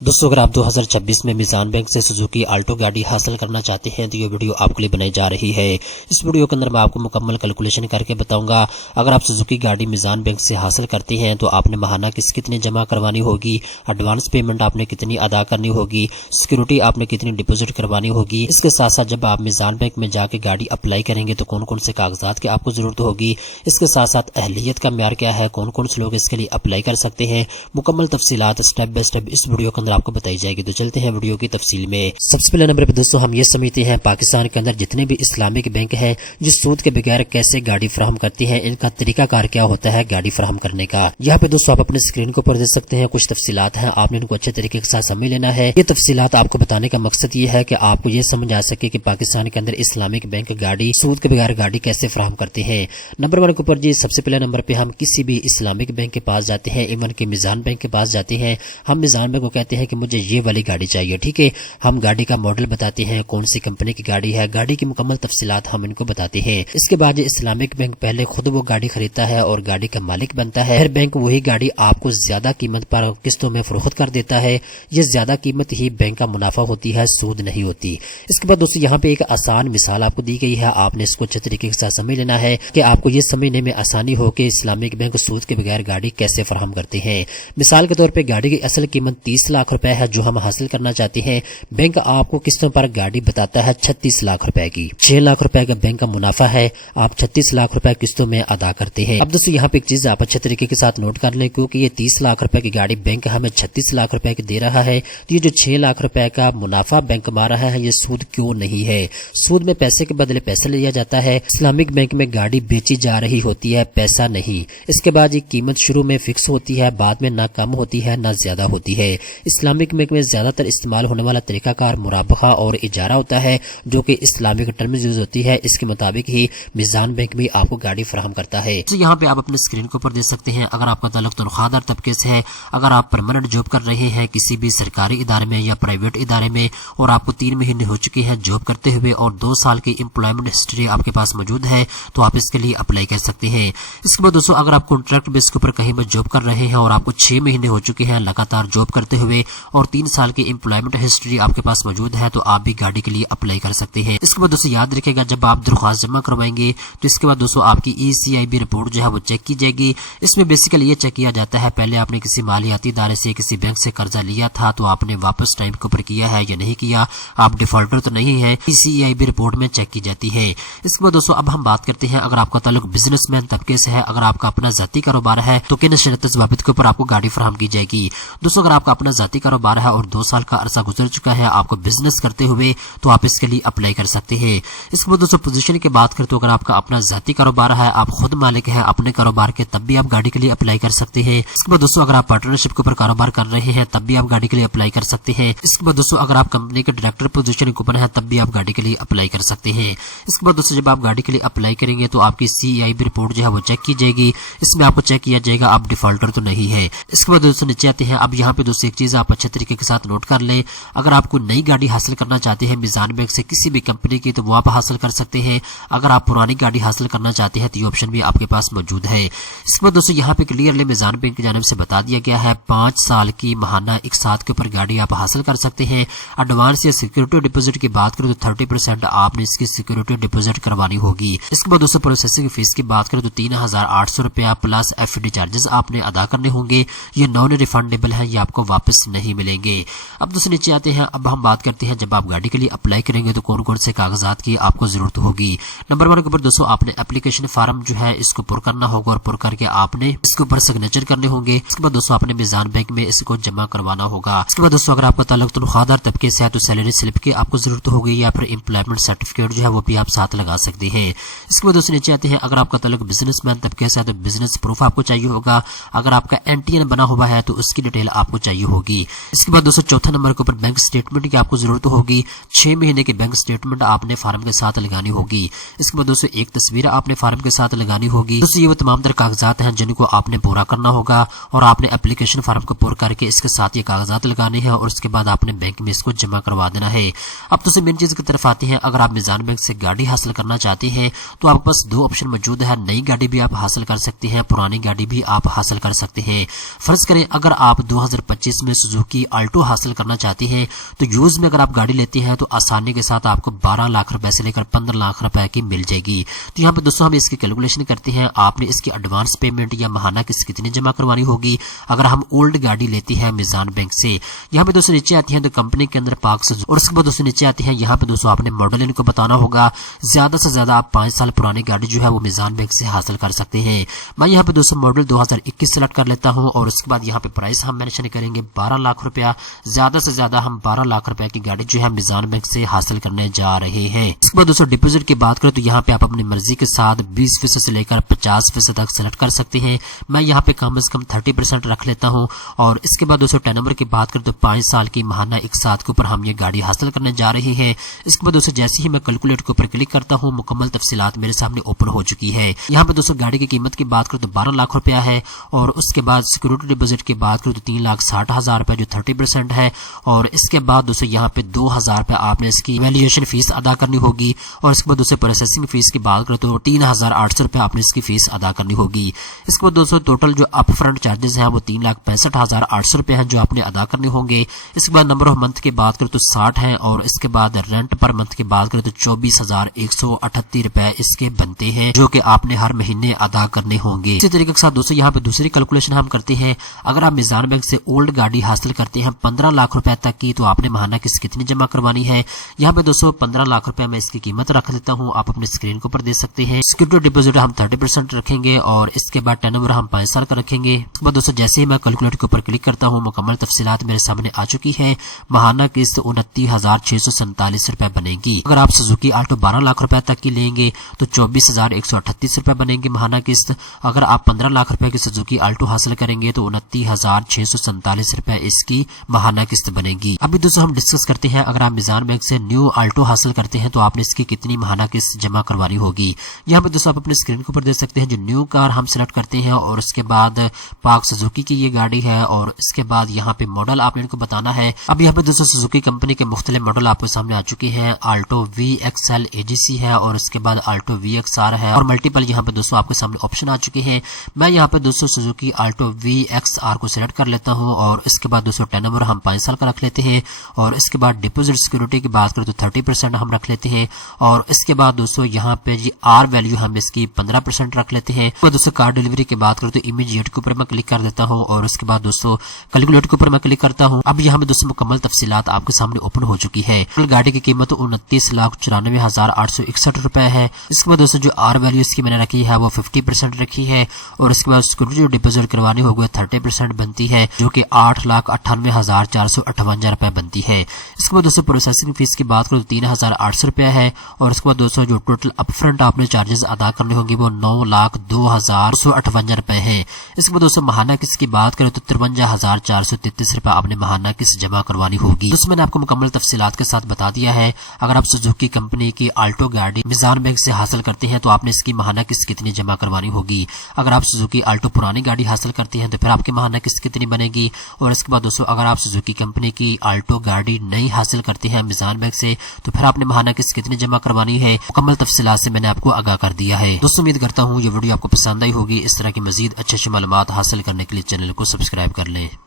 दोस्तों अगर आप 2026 में मिजान बैंक से सुजुकी आल्टो गाड़ी हासिल करना चाहते हैं तो ये वीडियो आपके लिए बनाई जा रही है। इस वीडियो के अंदर मैं आपको मुकम्मल कैलकुलेशन करके बताऊंगा। अगर आप सुजुकी गाड़ी मिजान बैंक से हासिल करते हैं तो आपने माहाना कितनी जमा करवानी होगी, एडवांस पेमेंट आपने कितनी अदा करनी होगी, सिक्योरिटी आपने कितनी डिपोजिट करवानी होगी। इसके साथ साथ जब आप मिजान बैंक में जाके गाड़ी अप्लाई करेंगे तो कौन कौन से कागजात की आपको जरूरत होगी। इसके साथ साथ अहलियत का म्यार क्या है, कौन कौन से लोग इसके लिए अप्लाई कर सकते हैं, मुकम्मल तफसीलात स्टेप बाय स्टेप इस वीडियो के अंदर आपको बताई जाएगी। तो चलते हैं वीडियो की तफसील में। सबसे पहले नंबर पे दोस्तों हम ये समझते हैं पाकिस्तान के अंदर जितने भी इस्लामिक बैंक हैं जो सूद के बगैर कैसे गाड़ी फराहम करती हैं, इनका तरीकाकार क्या होता है गाड़ी फराहम करने का। यहाँ पे दोस्तों आप अपने स्क्रीन के ऊपर देख सकते हैं कुछ तफसीलात हैं, आपने इनको अच्छे तरीके के साथ समझ लेना है। ये तफसीलात आपको बताने का मकसद ये है कि आपको ये समझ आ सके कि पाकिस्तान के अंदर इस्लामिक बैंक गाड़ी सूद के बगैर गाड़ी कैसे फराहम करते हैं। नंबर 1 के ऊपर जी सबसे पहले नंबर पे हम किसी भी इस्लामिक बैंक के पास जाते हैं, इवन के मिजान बैंक के पास जाते हैं। हम मिजान बैंक को कहते हैं कि मुझे ये वाली गाड़ी चाहिए, ठीक है। हम गाड़ी का मॉडल बताते हैं, कौन सी कंपनी की गाड़ी है, गाड़ी की मुकम्मल तफसीलात हम इनको बताते हैं। इसके बाद इस्लामिक बैंक पहले खुद वो गाड़ी खरीदता है और गाड़ी का मालिक बनता है। फिर बैंक वही गाड़ी आपको ज्यादा कीमत पर किस्तों में फरोख्त कर देता है। ये ज्यादा कीमत ही बैंक का मुनाफा होती है, सूद नहीं होती। इसके बाद दोस्तों यहाँ पे एक आसान मिसाल आपको दी गई है, आपने इसको अच्छे तरीके के साथ समझ लेना है कि आपको ये समझने में आसानी हो कि इस्लामिक बैंक सूद के बगैर गाड़ी कैसे फराहम करते हैं। मिसाल के तौर पर गाड़ी की असल कीमत 30 लाख रुपए है जो हम हासिल करना चाहते हैं। बैंक आपको किस्तों पर गाड़ी बताता है 36 लाख रुपए की। 6 लाख रुपए का बैंक का मुनाफा है, आप 36 लाख रुपए किस्तों में अदा करते हैं। अब दोस्तों यहाँ पे एक चीज आप अच्छे तरीके के साथ नोट कर लें, क्योंकि ये 30 लाख रुपए की गाड़ी बैंक हमें 36 लाख रुपए की दे रहा है, तो ये जो 6 लाख रुपए का मुनाफा बैंक कमा रहा है ये सूद क्यों नहीं है। सूद में पैसे के बदले पैसा लिया जाता है। इस्लामिक बैंक में गाड़ी बेची जा रही होती है, पैसा नहीं। इसके बाद ये कीमत शुरू में फिक्स होती है, बाद में ना कम होती है ना ज्यादा होती है। इस्लामिक बैंक में ज्यादातर इस्तेमाल होने वाला तरीकाकार मुराबहा और इजारा होता है जो कि इस्लामिक टर्म्स यूज होती है। इसके मुताबिक ही मिजान बैंक भी आपको गाड़ी फराहम करता है। तो यहाँ पे आप अपने स्क्रीन के ऊपर देख सकते हैं, अगर आपका ताल्लुक तनख्वाहदार तबके से है, अगर आप परमानेंट जॉब कर रहे हैं किसी भी सरकारी इदारे में या प्राइवेट इदारे में और आपको 3 महीने हो चुके हैं जॉब करते हुए और 2 साल की एम्प्लॉयमेंट हिस्ट्री आपके पास मौजूद है तो आप इसके लिए अप्लाई कर सकते हैं। इसके बाद दोस्तों अगर आप कॉन्ट्रैक्ट बेस के ऊपर कहीं पर जॉब कर रहे हैं और आपको 6 महीने हो चुके हैं लगातार जॉब करते हुए और 3 साल की एम्प्लॉयमेंट हिस्ट्री आपके पास मौजूद है तो आप भी गाड़ी के लिए अप्लाई कर सकते हैं। इसके बाद दोस्तों याद रखिएगा जब आप दरख्वास्त जमा करवाएंगे तो इसके बाद दोस्तों आपकी ECIB रिपोर्ट जो है वो चेक की जाएगी। इसमें बेसिकली ये चेक किया जाता है पहले आपने किसी मालियाती इदारे से किसी बैंक से कर्जा लिया था तो आपने वापस टाइम के ऊपर किया है या नहीं किया, आप डिफॉल्टर तो नहीं है, ECIB रिपोर्ट में चेक की जाती है। इसके बाद दोस्तों अब हम बात करते हैं अगर आपका ताल्लुक बिजनेसमैन तबके से है, अगर आपका अपना जाती कारोबार है तो किन शर्त ज़वाबित के ऊपर आपको गाड़ी फराहम की जाएगी। दोस्तों अगर आपका अपना जाती कारोबार है और 2 साल का अरसा गुजर चुका है आपको बिजनेस करते हुए तो आप इसके लिए अप्लाई कर सकते हैं। इसके बाद दोस्तों पोजीशन की बात करें तो अगर आपका अपना जाती कारोबार है, आप खुद मालिक है अपने कारोबार के, तब भी आप गाड़ी के लिए अप्लाई कर सकते हैं। इसके बाद दोस्तों अगर आप पार्टनरशिप के ऊपर कारोबार कर रहे हैं तब भी आप गाड़ी के लिए अप्लाई कर सकते हैं। इसके बाद दोस्तों अगर आप कंपनी के डायरेक्टर पोजीशन के ऊपर है तब भी आप गाड़ी के लिए अप्लाई कर सकते हैं। इसके बाद दोस्तों जब आप गाड़ी के लिए अप्लाई करेंगे तो आपकी CIB रिपोर्ट जो है वो चेक की जाएगी। इसमें आपको चेक किया जाएगा आप डिफॉल्टर तो नहीं है। इसके बाद दोस्तों नीचे आते हैं, अब यहाँ पे दोस्तों एक चीज आप अच्छे तरीके के साथ नोट कर लें, अगर आपको नई गाड़ी हासिल करना चाहते हैं मिजान बैंक से किसी भी कंपनी की तो वो आप हासिल कर सकते हैं। अगर आप पुरानी गाड़ी हासिल करना चाहते हैं तो ये ऑप्शन भी आपके पास मौजूद है। इसके बाद दोस्तों यहाँ पे क्लियरली मिजान बैंक की जानिब से बता दिया गया है 5 साल की महाना एक साथ के ऊपर गाड़ी आप हासिल कर सकते हैं। एडवांस या सिक्योरिटी डिपोजिट की बात करें तो 30% आपने इसकी सिक्योरिटी डिपोजिट करवानी होगी। इसके बाद दोस्तों प्रोसेसिंग फीस की बात करें तो 3800 रुपया प्लस FD चार्जेस आपने अदा करने होंगे। ये नॉन रिफंडेबल है, ये आपको वापस नहीं मिलेंगे। अब दोस्तों नीचे आते हैं, अब हम बात करते हैं जब आप गाड़ी के लिए अप्लाई करेंगे तो कौन कौन से कागजात की आपको जरूरत होगी। नंबर 1 के ऊपर दोस्तों आपने एप्लीकेशन फॉर्म जो है इसको पुर करना होगा और पुर करके आपने इसके ऊपर सिग्नेचर करने होंगे। इसके बाद दोस्तों आपने मिजान बैंक में इसको जमा करवाना होगा। इसके बाद दोस्तों अगर आपका ताल्लुक तनख्वाहदार तबके से है तो सैलरी स्लिप की आपको जरूरत होगी या फिर एम्प्लॉयमेंट सर्टिफिकेट जो है वो भी आप साथ लगा सकते हैं। इसके बाद दोस्तों नीचे आते हैं, अगर आपका ताल्लुक बिजनेसमैन तबके से है तो बिजनेस प्रूफ आपको चाहिए होगा। अगर आपका NTN बना हुआ है तो उसकी डिटेल आपको चाहिए होगी। इसके बाद दोस्तों चौथा नंबर के ऊपर बैंक स्टेटमेंट की आपको जरूरत होगी। 6 महीने की बैंक स्टेटमेंट आपने फार्म के साथ लगानी होगी। इसके बाद दोस्तों एक तस्वीर आपने फार्म के साथ लगानी होगी। दोस्तों ये वो तमाम तरह कागजात हैं जिनको आपने पूरा करना होगा और आपने एप्लीकेशन फार्म को पूरा करके इसके साथ ये कागजात लगाने हैं और उसके बाद आपने बैंक में इसको जमा करवा देना है। अब दोस्तों मेन चीज की तरफ आते हैं, अगर आप मिजान बैंक से गाड़ी हासिल करना चाहते हैं तो आपके पास 2 ऑप्शन मौजूद है, नई गाड़ी भी आप हासिल कर सकते हैं, पुरानी गाड़ी भी आप हासिल कर सकते हैं। फर्ज करें अगर आप 2025 में सुजुकी आल्टो हासिल करना चाहते हैं तो यूज में अगर आप गाड़ी लेते हैं तो आसानी के साथ आपको 12 लाख रुपए से लेकर 15 लाख रुपए की मिल जाएगी। तो यहाँ पे दोस्तों हम इसकी कैलकुलेशन करते हैं। आपने इसकी एडवांस पेमेंट या महाना किस्त कितनी जमा करवानी होगी अगर हम ओल्ड गाड़ी लेते हैं मीजान बैंक से। यहाँ पे दोस्तों नीचे आती है तो कंपनी के अंदर पाक और उसके बाद दोस्तों नीचे आती है। यहाँ पे दोस्तों आपने मॉडल इनको बताना होगा। ज्यादा से ज्यादा आप 5 साल पुरानी गाड़ी जो है वो मीजान बैंक से हासिल कर सकते हैं। मैं यहाँ पे दोस्तों मॉडल 2021 सेलेक्ट कर लेता हूँ और उसके बाद यहाँ पे प्राइस हम मेंशन करेंगे 12 लाख रुपया। ज्यादा से ज्यादा हम 12 लाख रुपए की गाड़ी जो है मीजान बैंक से हासिल करने जा रहे हैं। इसके बाद दोस्तों डिपॉजिट की बात करें तो यहाँ पे आप अपनी मर्जी के साथ 20% से लेकर 50% तक सेलेक्ट कर सकते हैं। मैं यहाँ पे कम से कम 30% रख लेता हूँ। और इसके बाद दोस्तों टेन नंबर की बात करें तो 5 साल की महाना एक साथ के ऊपर हम ये गाड़ी हासिल करने जा रहे हैं। इसके बाद दोस्तों जैसे ही मैं कैलकुलेट के ऊपर क्लिक करता हूँ मुकम्मल तफसीलात मेरे सामने ओपन हो चुकी है। यहाँ पे दोस्तों गाड़ी की कीमत की बात करें तो 12 लाख रुपया है और उसके बाद सिक्योरिटी डिपॉजिट की बात करें तो 3,60,000 रुपए जो 30% है। और इसके बाद दोस्तों यहाँ पे 2,000 रुपए आपने इसकी वैल्यूएशन फीस अदा करनी होगी। और इसके बाद दोस्तों प्रोसेसिंग फीस की बात करें तो 3,800 रुपए आपने इसकी फीस अदा करनी होगी। इसके बाद दोस्तों टोटल जो अप फ्रंट चार्जेस हैं वो 3,65,800 रुपए हैं जो आपने अदा करने होंगे। इसके बाद नंबर ऑफ मंथ की बात करें तो 60 है और इसके बाद रेंट पर मंथ की बात करें तो 24,138 रुपए इसके बनते हैं जो कि आपने हर महीने अदा करने होंगे। इसी तरीके के साथ दोस्तों यहाँ पे दूसरी कैलकुलेशन हम करते हैं। अगर आप मीजान बैंक से ओल्ड गाड़ी हासिल करते हैं 15 लाख रुपए तक की तो आपने महाना किस्त कितनी जमा करवानी है। यहाँ पे दोस्तों 15 लाख रुपए मैं इसकी कीमत रख देता हूँ। आप अपने स्क्रीन के ऊपर दे सकते हैं। सिक्योरिटी डिपॉजिट हम 30% रखेंगे और इसके बाद टर्नओवर हम 5 साल का रखेंगे। इसके बाद दोस्तों जैसे ही मैं कैलकुलेटर के ऊपर क्लिक करता हूँ मुकम्मल तफसीलात मेरे सामने आ चुकी है। महाना किस्त 29,647 रुपए बनेगी। अगर आप सुजुकी आल्टो 12 लाख रुपए तक की लेंगे तो 24,138 रुपए बनेंगे महाना किस्त। अगर आप 15 लाख रुपए की सुजुकी आल्टो हासिल करेंगे तो 29,647 रुपए इसकी महाना किस्त बनेगी। अभी दोस्तों हम डिस्कस करते हैं अगर आप मीजान बैंक से न्यू आल्टो हासिल करते हैं तो आपने इसकी कितनी महाना किस्त जमा करवानी होगी। यहाँ पे दोस्तों आप अपने स्क्रीन के ऊपर देख सकते हैं जो न्यू कार हम सेलेक्ट करते हैं और उसके बाद पाक सुजुकी की ये गाड़ी है और इसके बाद यहाँ पे मॉडल आपने इनको बताना है। अब यहाँ पे दोस्तों सुजुकी कंपनी के मुख्तलिफ मॉडल आपके सामने आ चुके हैं। आल्टो VXL AGC है और उसके बाद आल्टो VXR है और मल्टीपल यहाँ पे दोस्तों आपके सामने ऑप्शन आ चुके हैं। मैं यहाँ पे दोस्तों सुजुकी आल्टो VXR को सिलेक्ट कर लेता हूँ और इसके बाद दोस्तों टर्नओवर हम 5 साल का रख लेते हैं। और इसके बाद डिपॉजिट सिक्योरिटी की बात करें तो 30% हम रख लेते हैं। और इसके बाद दोस्तों यहाँ पे जी आर वैल्यू हम इसकी 15% रख लेते हैं। तो दोस्तों कार डिलीवरी की बात करें तो इमीडिएट के ऊपर मैं क्लिक कर देता हूँ और उसके बाद दोस्तों कैलकुलेट के ऊपर मैं क्लिक करता हूँ। अब यहाँ पे दोस्तों मुकम्मल तफसीलात आपके सामने ओपन हो चुकी है। गाड़ी की कीमत 29,94,861 रुपए है। इसके बाद दोस्तों जो आर वैल्यू इसकी मैंने रखी है वो 50% रखी है और इसके बाद सिक्योरिटी डिपॉजिट करवानी होगी 30% बनती है जो कि 8,98,458 रुपए बनती है। इसके बाद दोस्तों प्रोसेसिंग फीस की बात करें तो 3,800 रुपए है और उसके बाद दोस्तों जो टोटल अपफ्रंट आपने चार्जेस अदा करने होंगे वो 9,02,258 रुपए है। इसके बाद दोस्तों महाना किस्त की बात करें तो 53,433 रुपए आपने महाना किस्त जमा करवानी होगी। दोस्तों मैंने आपको मुकम्मल तफसीलात के साथ बता दिया है। अगर आप सुजुकी कंपनी की आल्टो गाड़ी मीजान बैंक से हासिल करते हैं तो आपने इसकी महाना किस्त कितनी जमा करवानी होगी। अगर आप सुजुकी आल्टो पुरानी गाड़ी हासिल करते हैं तो फिर आपकी महाना किस्त कितनी बनेगी। और इसके बाद दोस्तों अगर आप सुजुकी कंपनी की आल्टो गाड़ी नहीं हासिल करते हैं मीजान बैंक से तो फिर आपने महाना किस्त कितनी जमा करवानी है मुकम्मल तफसीलात से मैंने आपको आगाह कर दिया है। दोस्तों उम्मीद करता हूँ ये वीडियो आपको पसंद आई होगी। इस तरह की मजीद अच्छी मालूमात हासिल करने के लिए चैनल को सब्सक्राइब कर लें।